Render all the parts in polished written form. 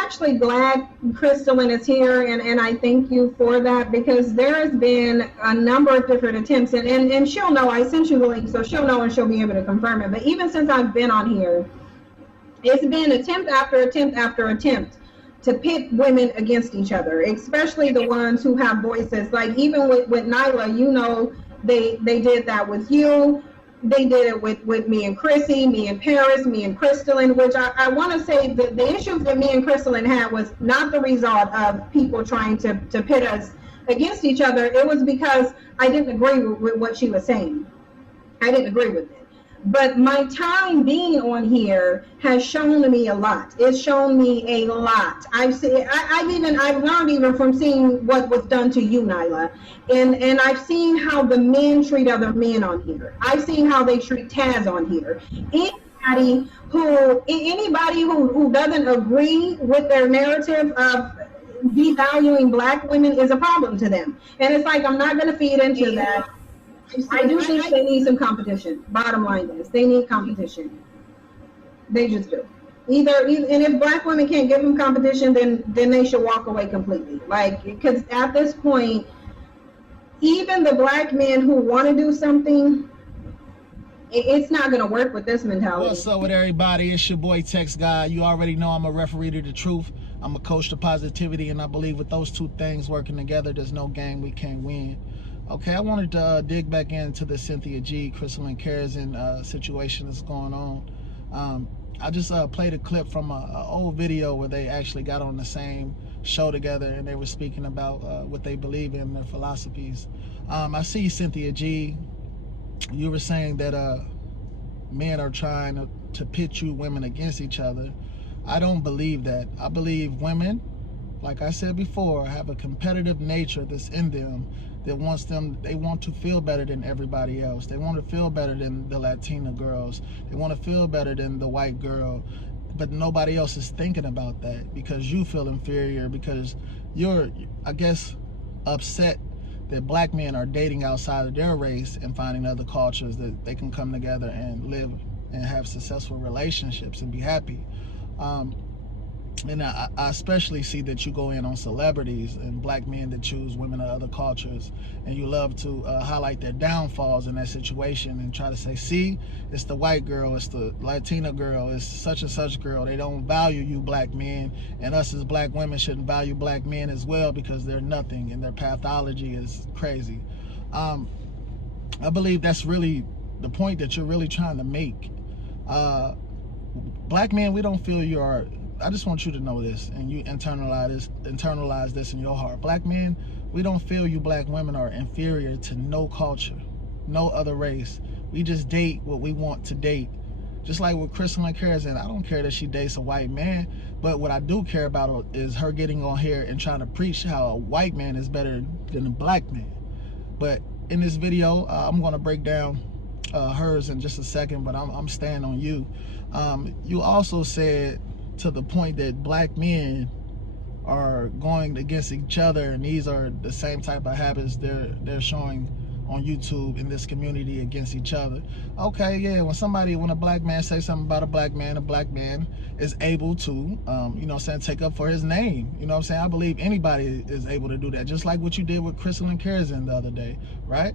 actually glad Christelyn is here, and I thank you for that, because there has been a number of different attempts, and she'll know, I sent you the link, so she'll know and she'll be able to confirm it. But even since I've been on here, it's been attempt after attempt after attempt to pit women against each other, especially the ones who have voices. Like even with Nyla, you know, they did that with you. They did it with me and Chrissy, me and Paris, me and Christelyn, which I want to say that the issues that me and Christelyn had was not the result of people trying to pit us against each other. It was because I didn't agree with what she was saying. I didn't agree with it. But my time being on here has shown me a lot. It's shown me a lot. I've learned even from seeing what was done to you, Nyla, and I've seen how the men treat other men on here. I've seen how they treat Taz on here. Anybody who doesn't agree with their narrative of devaluing black women is a problem to them, and it's like I'm not going to feed into that. I do think they need some competition. Bottom line is, they need competition. They just do. Either and if black women can't give them competition, then they should walk away completely. Like, because at this point, even the black men who want to do something, it's not going to work with this mentality. What's up with everybody? It's your boy TexxGod. You already know I'm a referee to the truth. I'm a coach to positivity, and I believe with those two things working together, there's no game we can't win. Okay, I wanted to dig back into the Cynthia G, Christelyn Karazin situation that's going on. I just played a clip from an old video where they actually got on the same show together, and they were speaking about what they believe in, their philosophies. I see Cynthia G, you were saying that men are trying to pit you women against each other. I don't believe that. I believe women, like I said before, have a competitive nature that's in them that they want to feel better than everybody else. They want to feel better than the Latina girls. They want to feel better than the white girl. But nobody else is thinking about that because you feel inferior, because you're, I guess, upset that black men are dating outside of their race and finding other cultures that they can come together and live and have successful relationships and be happy. And I especially see that you go in on celebrities and black men that choose women of other cultures, and you love to highlight their downfalls in that situation and try to say, see, it's the white girl, it's the Latina girl, it's such and such girl. They don't value you black men, and us as black women shouldn't value black men as well because they're nothing and their pathology is crazy. I believe that's really the point that you're really trying to make. Black men, we don't feel you are. I just want you to know this, and you internalize this in your heart. Black men, we don't feel you black women are inferior to no culture, no other race. We just date what we want to date. Just like with Christelyn Karazin, I don't care that she dates a white man, but what I do care about is her getting on here and trying to preach how a white man is better than a black man. But in this video, I'm going to break down hers in just a second, but I'm staying on you. You also said to the point that black men are going against each other, and these are the same type of habits they're showing on YouTube in this community against each other. Okay, yeah, when a black man says something about a black man is able to, you know what I'm saying, take up for his name. You know what I'm saying? I believe anybody is able to do that, just like what you did with Christelyn Karazin the other day, right?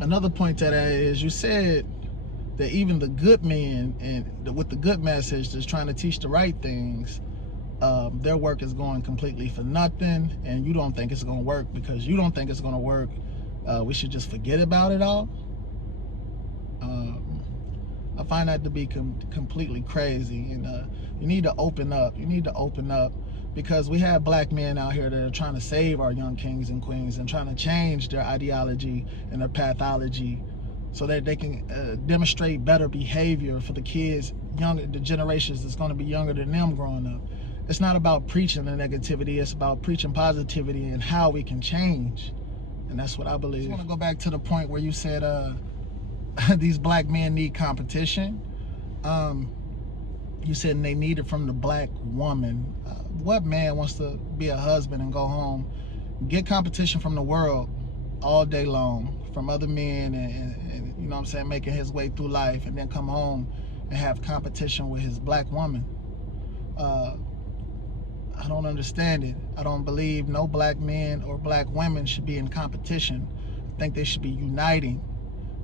Another point to that is you said that even the good men and with the good message that's trying to teach the right things, their work is going completely for nothing, and you don't think it's going to work because you don't think it's going to work. We should just forget about it all. I find that to be completely crazy, and you need to open up. You need to open up, because we have black men out here that are trying to save our young kings and queens and trying to change their ideology and their pathology so that they can demonstrate better behavior for the kids, the generations that's going to be younger than them growing up. It's not about preaching the negativity, it's about preaching positivity and how we can change. And that's what I believe. I just want to go back to the point where you said these black men need competition. You said they need it from the black woman. What man wants to be a husband and go home, get competition from the world all day long, from other men, and you know what I'm saying, making his way through life, and then come home and have competition with his black woman? I don't understand it. I don't believe no black men or black women should be in competition. I think they should be uniting.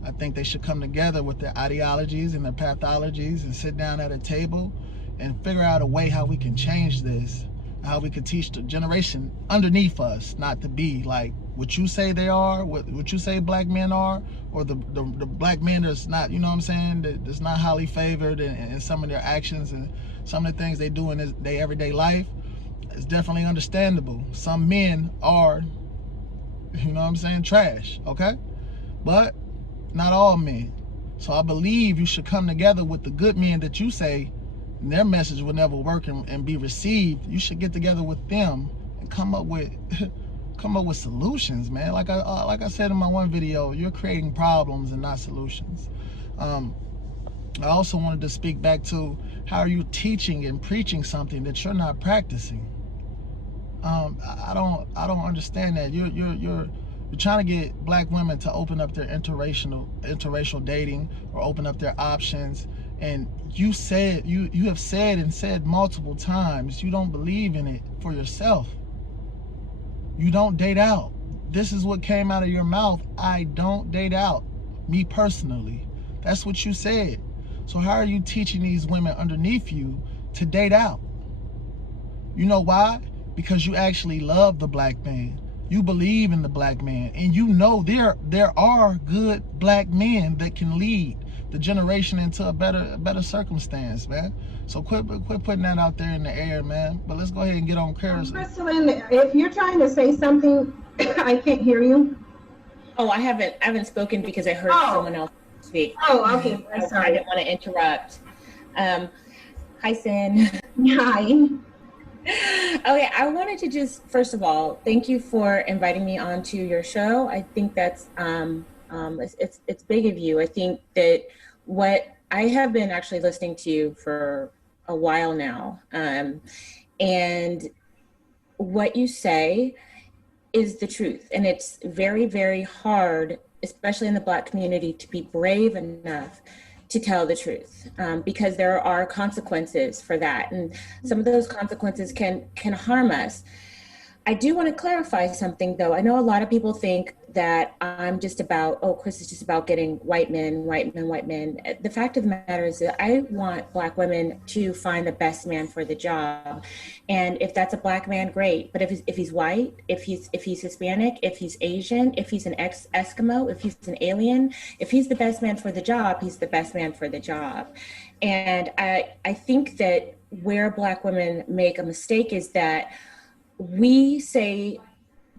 I think they should come together with their ideologies and their pathologies and sit down at a table and figure out a way how we can change this, how we can teach the generation underneath us not to be like what you say they are, what you say black men are, or the black men that's not, you know what I'm saying, that's not highly favored in some of their actions and some of the things they do in their everyday life. It's definitely understandable. Some men are, you know what I'm saying, trash, okay? But not all men. So I believe you should come together with the good men that you say their message will never work and be received. You should get together with them and come up with solutions, man. Like I said in my one video, you're creating problems and not solutions. I also wanted to speak back to how are you teaching and preaching something that you're not practicing. I don't understand that. You're trying to get black women to open up their interracial dating or open up their options, and you have said multiple times you don't believe in it for yourself. You don't date out. This is what came out of your mouth. I don't date out, me personally. That's what you said. So how are you teaching these women underneath you to date out? You know why? Because you actually love the black man. You believe in the black man, and you know there are good black men that can lead the generation into a better circumstance, man. So quit putting that out there in the air, man. But let's go ahead and get on Karazin. Christelyn, if you're trying to say something, I can't hear you. Oh, I haven't spoken because I heard someone else speak. Oh, okay. I didn't want to interrupt. Hi, Sin. Hi. Okay, I wanted to just, first of all, thank you for inviting me onto your show. I think that's it's big of you. I think that what I have been actually listening to you for a while now, and what you say is the truth, and it's very, very hard, especially in the Black community, to be brave enough to tell the truth, because there are consequences for that, and some of those consequences can harm us. I do want to clarify something, though. I know a lot of people think that I'm just about, Chris is just about getting white men. The fact of the matter is that I want Black women to find the best man for the job. And if that's a Black man, great. But if he's white, if he's Hispanic, if he's Asian, if he's an Eskimo, if he's an alien, if he's the best man for the job, he's the best man for the job. And I think that where Black women make a mistake is that we say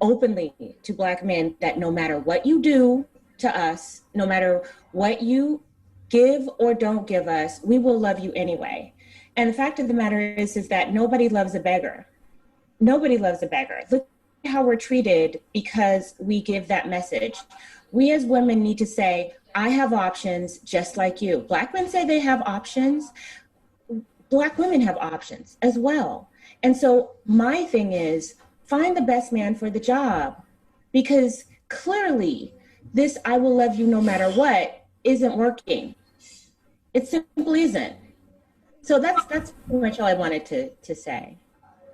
openly to Black men that no matter what you do to us, no matter what you give or don't give us, we will love you anyway. And the fact of the matter is that nobody loves a beggar. Nobody loves a beggar. Look at how we're treated because we give that message. We as women need to say, I have options just like you. Black men say they have options. Black women have options as well. And so my thing is, find the best man for the job, because clearly this I will love you no matter what isn't working. It simply isn't. So that's pretty much all I wanted to say.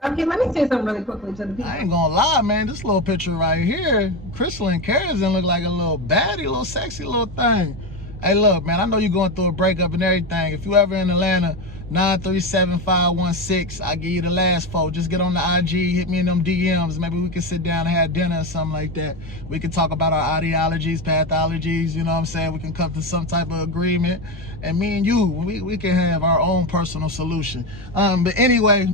Okay, let me say something really quickly to the people. I ain't gonna lie, man. This little picture right here, Christelyn Karazin look like a little baddie, little sexy little thing. Hey, look, man, I know you're going through a breakup and everything. If you ever in Atlanta, 937-516, I'll give you the last four. Just get on the IG, hit me in them DMs. Maybe we can sit down and have dinner or something like that. We can talk about our ideologies, pathologies, you know what I'm saying? We can come to some type of agreement. And me and you, we can have our own personal solution. But anyway,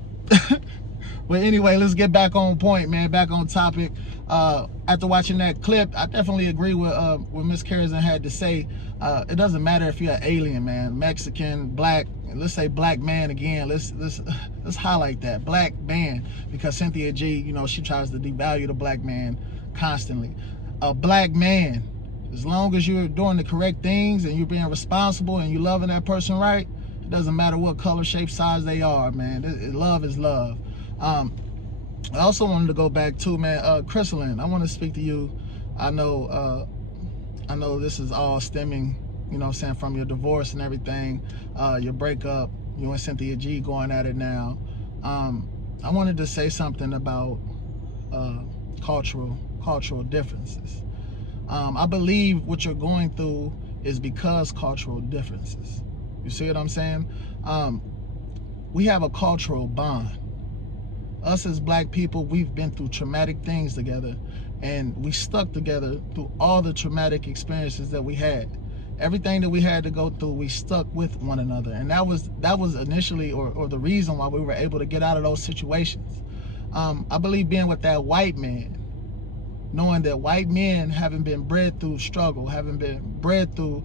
let's get back on point, man, back on topic. After watching that clip, I definitely agree with what Miss Karazin had to say. It doesn't matter if you're an alien, man, Mexican, Black, let's say Black man again. Let's highlight that, Black man, because Cynthia G, you know, she tries to devalue the Black man constantly. A Black man, as long as you're doing the correct things and you're being responsible and you're loving that person right, it doesn't matter what color, shape, size they are, man. Love is love. I also wanted to go back to, man, Christelyn, I want to speak to you. I know this is all stemming, you know what I'm saying, from your divorce and everything, your breakup, you and Cynthia G going at it now. I wanted to say something about cultural differences. I believe what you're going through is because cultural differences. You see what I'm saying? We have a cultural bond. Us as black people, we've been through traumatic things together, and we stuck together through all the traumatic experiences that we had. Everything that we had to go through, we stuck with one another, and that was initially or the reason why we were able to get out of those situations. I believe being with that white man, knowing that white men haven't been bred through struggle, haven't been bred through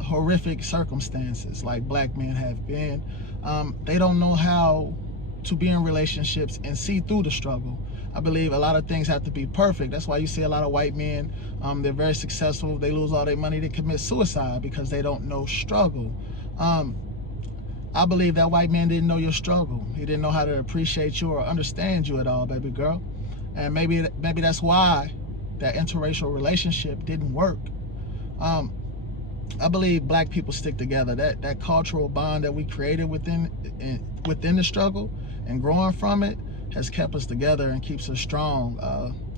horrific circumstances like black men have been. They don't know how to be in relationships and see through the struggle. I believe a lot of things have to be perfect. That's why you see a lot of white men, they're very successful, they lose all their money, they commit suicide because they don't know struggle. I believe that white man didn't know your struggle. He didn't know how to appreciate you or understand you at all, baby girl. And maybe that's why that interracial relationship didn't work. I believe black people stick together. That cultural bond that we created within the struggle and growing from it has kept us together and keeps us strong.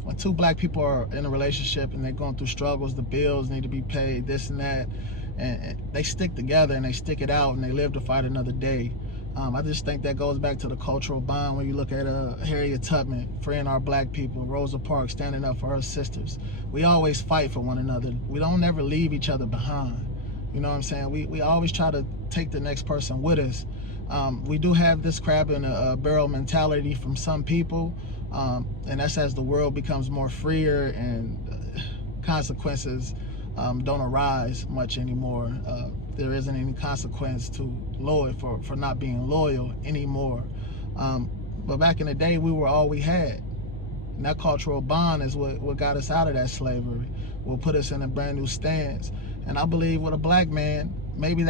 When two black people are in a relationship and they're going through struggles, the bills need to be paid, this and that, and they stick together and they stick it out and they live to fight another day. I just think that goes back to the cultural bond. When you look at Harriet Tubman freeing our black people, Rosa Parks standing up for her sisters. We always fight for one another. We don't ever leave each other behind. You know what I'm saying? We always try to take the next person with us. We do have this crab in a barrel mentality from some people, and that's as the world becomes more freer and consequences don't arise much anymore. There isn't any consequence to for not being loyal anymore. But back in the day, we were all we had. And that cultural bond is what got us out of that slavery, will put us in a brand new stance. And I believe with a black man, maybe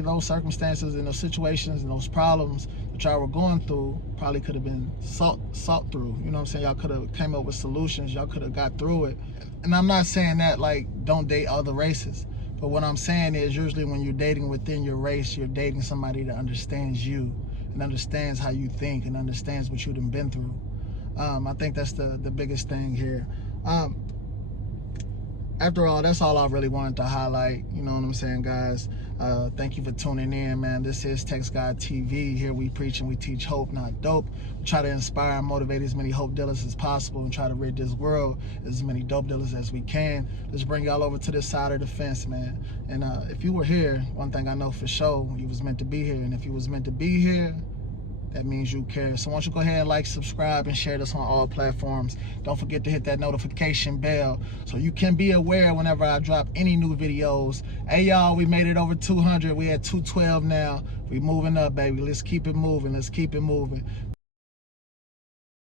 those circumstances and those situations and those problems that y'all were going through probably could have been sought through. You know what I'm saying? Y'all could have came up with solutions. Y'all could have got through it. And I'm not saying that like don't date other races. But what I'm saying is usually when you're dating within your race, you're dating somebody that understands you and understands how you think and understands what you've been through. I think that's the biggest thing here. After all, that's all I really wanted to highlight. You know what I'm saying, guys? Thank you for tuning in, man. This is TexxGod TV. Here we preach and we teach hope, not dope. We try to inspire and motivate as many hope dealers as possible and try to rid this world as many dope dealers as we can. Let's bring y'all over to this side of the fence, man. And if you were here, one thing I know for sure, you was meant to be here. And if you was meant to be here, that means you care. So why don't you go ahead and like, subscribe, and share this on all platforms. Don't forget to hit that notification bell so you can be aware whenever I drop any new videos. Hey, y'all, we made it over 200. We at 212 now. We moving up, baby. Let's keep it moving. Let's keep it moving.